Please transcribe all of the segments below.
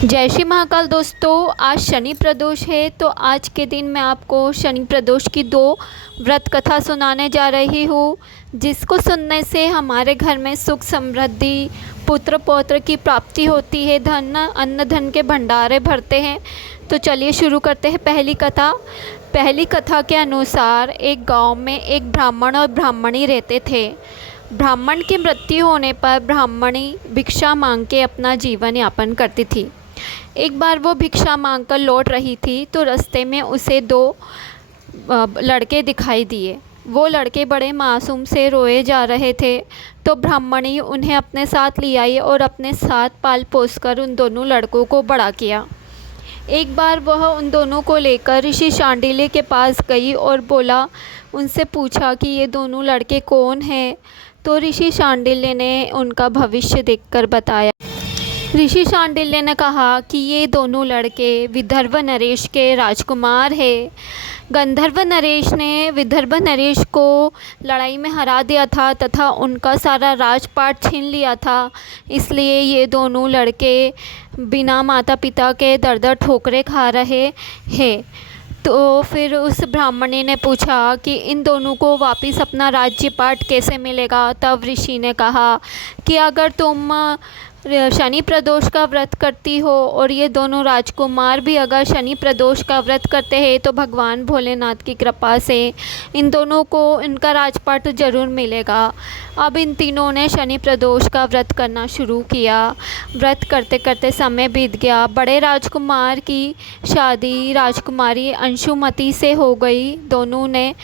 जय श्री महाकाल दोस्तों, आज शनि प्रदोष है। तो आज के दिन मैं आपको शनि प्रदोष की 2 व्रत कथा सुनाने जा रही हूँ, जिसको सुनने से हमारे घर में सुख समृद्धि, पुत्र पौत्र की प्राप्ति होती है, धन अन्न धन के भंडारे भरते हैं। तो चलिए शुरू करते हैं पहली कथा के अनुसार एक गांव में एक ब्राह्मण और ब्राह्मणी रहते थे। ब्राह्मण की मृत्यु होने पर ब्राह्मणी भिक्षा मांग के अपना जीवन यापन करती थी। एक बार वो भिक्षा मांगकर लौट रही थी तो रास्ते में उसे 2 लड़के दिखाई दिए। वो लड़के बड़े मासूम से रोए जा रहे थे, तो ब्राह्मणी उन्हें अपने साथ ले आई और अपने साथ पाल पोस कर उन दोनों लड़कों को बड़ा किया। एक बार वह उन दोनों को लेकर ऋषि शांडिल्य के पास गई और उनसे पूछा कि ये दोनों लड़के कौन हैं। तो ऋषि शांडिल्य ने उनका भविष्य देखकर बताया। ऋषि शांडिल्य ने कहा कि ये दोनों लड़के विदर्भ नरेश के राजकुमार हैं। गंधर्व नरेश ने विदर्भ नरेश को लड़ाई में हरा दिया था तथा उनका सारा राजपाट छीन लिया था। इसलिए ये दोनों लड़के बिना माता पिता के दर-दर ठोकरें खा रहे हैं। तो फिर उस ब्राह्मणी ने पूछा कि इन दोनों को वापस अपना राज्यपाट कैसे मिलेगा। तब ऋषि ने कहा कि अगर तुम शनि प्रदोष का व्रत करती हो और ये दोनों राजकुमार भी अगर शनि प्रदोष का व्रत करते हैं तो भगवान भोलेनाथ की कृपा से इन दोनों को इनका राजपाट ज़रूर मिलेगा। अब इन तीनों ने शनि प्रदोष का व्रत करना शुरू किया। व्रत करते करते समय बीत गया। बड़े राजकुमार की शादी राजकुमारी अंशुमति से हो गई। दोनों ने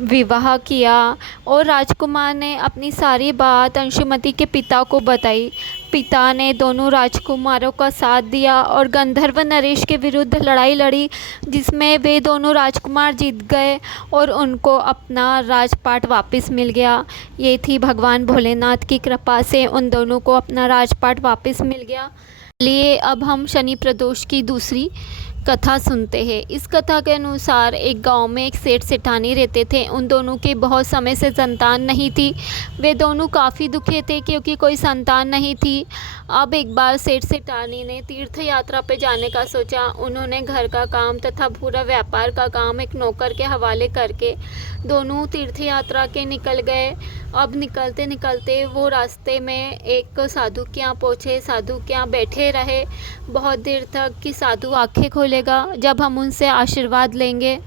विवाह किया और राजकुमार ने अपनी सारी बात अंशुमति के पिता को बताई। पिता ने दोनों राजकुमारों का साथ दिया और गंधर्व नरेश के विरुद्ध लड़ाई लड़ी, जिसमें वे दोनों राजकुमार जीत गए और उनको अपना राजपाट वापस मिल गया। ये थी भगवान भोलेनाथ की कृपा से उन दोनों को अपना राजपाट वापस मिल गया। चलिए अब हम शनि प्रदोष की दूसरी कथा सुनते हैं। इस कथा के अनुसार एक गांव में एक सेठ सेठानी रहते थे। उन दोनों की बहुत समय से संतान नहीं थी। वे दोनों काफ़ी दुखी थे क्योंकि कोई संतान नहीं थी। अब एक बार सेठ सेठानी ने तीर्थ यात्रा पे जाने का सोचा। उन्होंने घर का काम तथा पूरा व्यापार का काम एक नौकर के हवाले करके दोनों तीर्थ यात्रा के निकल गए। अब निकलते निकलते वो रास्ते में एक साधु के यहाँ पहुँचे। साधु के यहाँ बैठे रहे बहुत देर तक कि साधु आंखें खोलेगा जब हम उनसे आशीर्वाद लेंगे।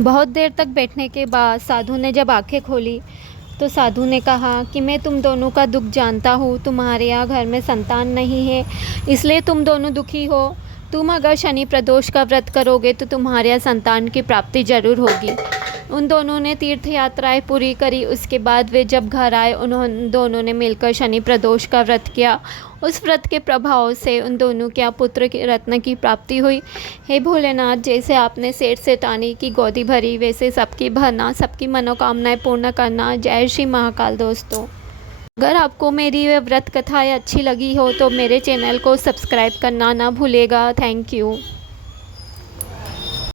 बहुत देर तक बैठने के बाद साधु ने जब आंखें खोली तो साधु ने कहा कि मैं तुम दोनों का दुख जानता हूँ। तुम्हारे यहाँ घर में संतान नहीं है, इसलिए तुम दोनों दुखी हो। तुम अगर शनि प्रदोष का व्रत करोगे तो तुम्हारे यहाँ संतान की प्राप्ति जरूर होगी। उन दोनों ने तीर्थ यात्राएं पूरी करी। उसके बाद वे जब घर आए उन दोनों ने मिलकर शनि प्रदोष का व्रत किया। उस व्रत के प्रभाव से उन दोनों के पुत्र के रत्न की प्राप्ति हुई। हे भोलेनाथ, जैसे आपने सेठ सेठानी की गोदी भरी वैसे सबकी भरना, सबकी मनोकामनाएं पूर्ण करना। जय श्री महाकाल दोस्तों। अगर आपको मेरी ये व्रत कथाएँ अच्छी लगी हो तो मेरे चैनल को सब्सक्राइब करना ना भूलेगा। Thank you.